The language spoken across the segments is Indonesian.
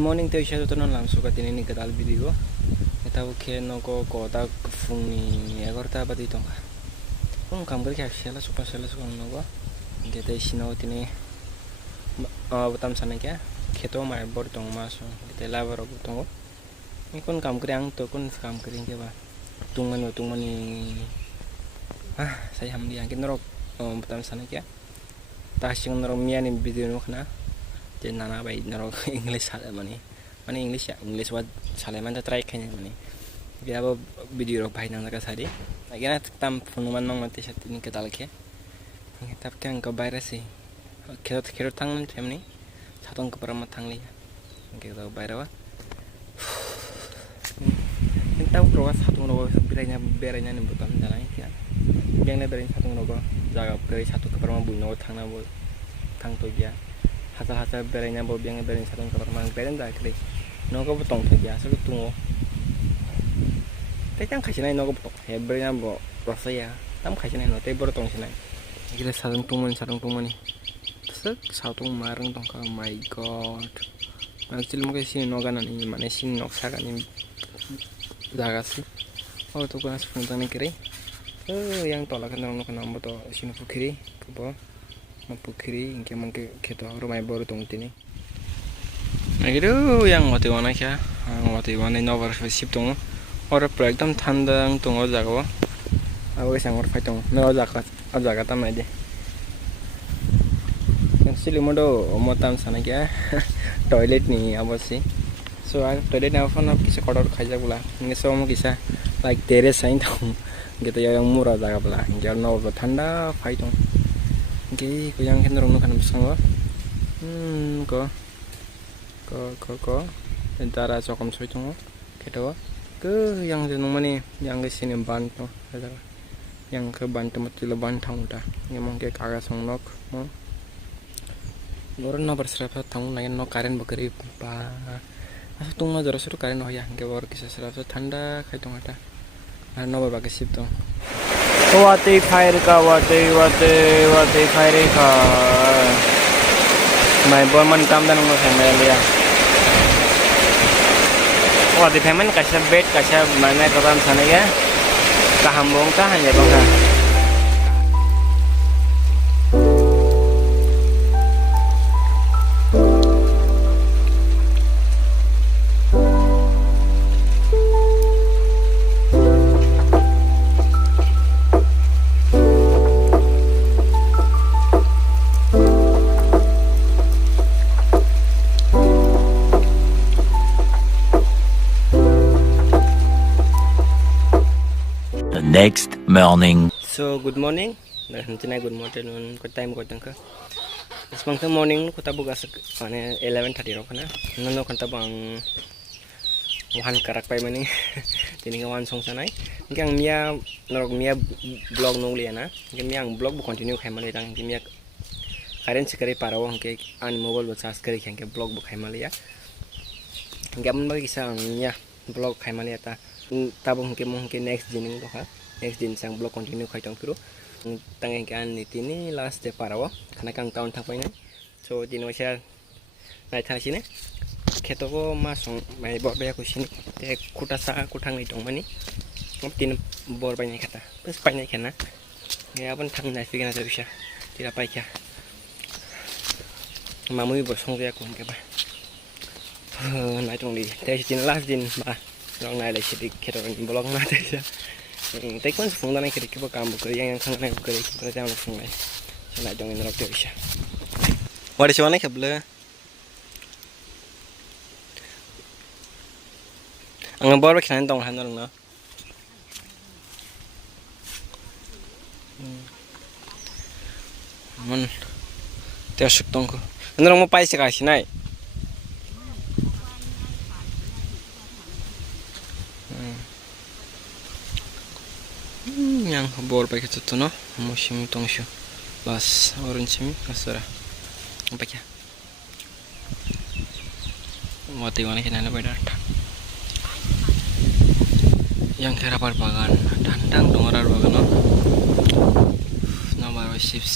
morning tayo siya tutunan lang suka tinini kadal video kita buke noko kota kufungni agorta ba dito ka kung kamgal kaya sila suka noko kita isinaw tini butam sana kya keto mai bor tong maso kita labar ko tong ni kun kam kriang to kun kam kring ke ba tungman ni saya hamdi yang kinro butam sana kya tasing noro mia ni video no kana jadi nana bayi naro English ada mana English ya English buat Saleman try kayaknya mana dia apa video bayi nang naga sari akhirnya tam penuman nong nanti saat ini kita lagi tapi kan ke bayar sih kita tangan macam ni satu ke perama tang li kita bayar apa kita keluar satu nogo beranya nih bukan jalan ya yang beranya satu nogo jaga ke satu ke perama bunyi nogo tang nabo tang tu dia hasa berenya bo biang berenya satu kamar mang beren da kali nogo botong tu biasa lu tungo tekang kasih nai nogo botong he berenya bo rasa ya tam kasih nai no te botong sinai kita sarung tumun ni satu marung tong ka my god actually mo kasi noga na ni mane sin nok saga ni daga si oh tu kan sepunta ni kiri yang tolak kan nogo kan ambo to sin kiri ke Pukiri ingke mangke kita rumah baru tong tini. Agidu yang wati wana kya, wati wana nover sip tong. Orang proyek tam tandang tong jaga. Aku sang orang tong, no jaga tam aja. Sili modo motam sana kya, toilet ni apa sih? So toilet ni apa nak kisah kotor kaja pula. Ini semua kisah like teres sain tong. Kita yang murah jaga pula. Jangan no tanda fight tong. Oke, ko yang hendrong no kan bersama. Ko. Entara sokom soitong. Kedo. Ke yang jenong mani yang ke sini bantu. Yang ke bantu mati le bantang udah. Yang mungkin kagak songnok. Orang no berserap tang lain no karen bakari pa. Asa tung no jelas itu karen no ya. Ke war kisah serap tanda kaitong ada. No berbagi sip tong. Wati fire ka wati fire ka mai borman tam dan mo family ya wati family kasih bed kasih mana karam sana ya kahambong ka hanya bang ka Next morning. So good morning. Nanti good morning ko time ko tangka. Semang morning ko tabu gas ane 11:30 ro kana. Nano kan tabang wahan karak pai mani. Tini ngawan song sanai. Ngang mia norok mia blog nong liana. Ngang mia blog bu continue khai mali tang mia karen sekali parawo ke an mobile bu charge kari ke blog bu khai mali ya. Ngang bagi sang mia blog khai mali ta. Tabung ke mungkin next jening to ha. Next din sang blog continue kay tong turo tangen kan nitini last de parawa kana kang taon thang paina so dino siya nai thang sine kheto ko masong mai bo be ko sine te kuta sa kutang ni tong mani tin bor paina khata pas paina khana ya pun thang nai figana ta bisa tira pai kya mamui bo song ya ko ke ba nai tong di te sin last din ba long nai le sidik kheto ni blog na te siya tay kon phung na kiri kiba kam bukuri yang khang na bukuri kita jang phung lai sala jong in rok te isha wari shwana khable ang bor ba khnan tong han dong na mon te shuk tong ko androng mo pai se ka sinai yang bor pakai itu no musim tongshu las orange mi kasara apa kya mati mana kena beda yang kira bagan dandang dongorar bagan no nomor sip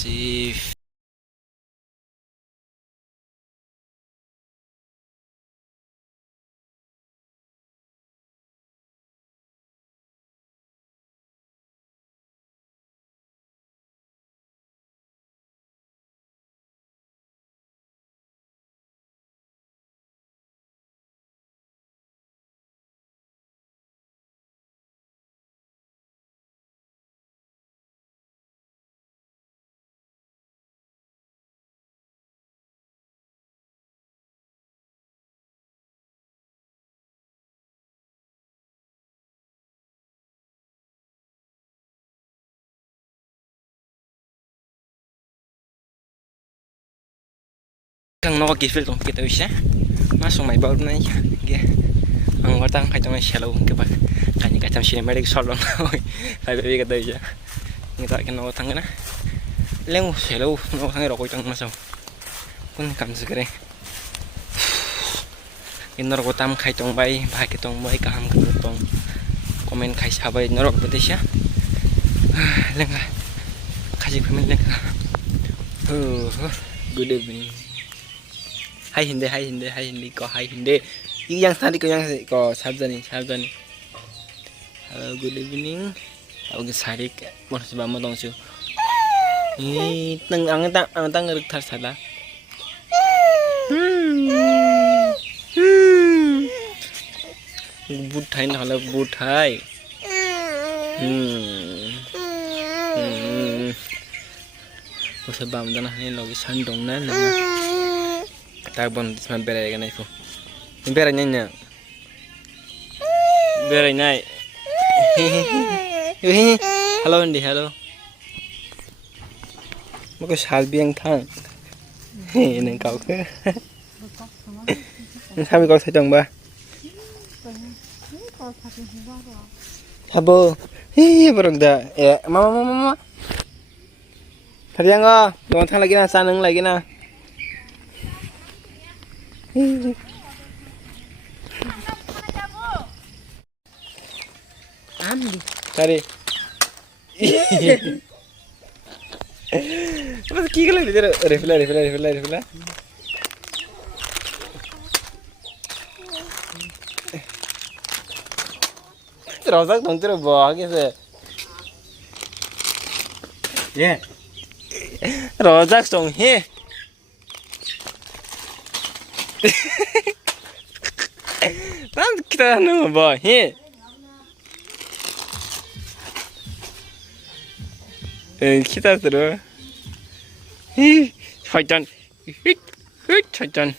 tang no gifil tong kita bisa masuk mai baru nai ge anggota kacang shallow ke bak kanya kacang cinematic shot long hai baby kata bisa kita kan no tang na leng shallow no tang ro ko tang masuk kun kam segere inor ko tam khai tong bai bhai ke tong bai kaham ke tong komen khai sabai norok bedesya lenga kaji komen lenga good evening hai hindi ko hai hindi yang tadi ko sabjani hello good evening aku sarik mon siba mo dong su tang ang ruk thar sala buthai na hala buthai Usah bam dana ni lagi sandong na na tabon disman berai kan ifu berai nya berai nai hello andi hello mako sal biang thang neng kau ke kami kau sajong ba habo barang dah mama Thariang ko, lumantang lagi na, sanang lagi na. Tari. Mas ki kala dito, refila. Terus dong terus bawa gitu. Yeah. Rozak song he. Nan kita nu ba he. Kita terus. Hi, Saitan. Saitan.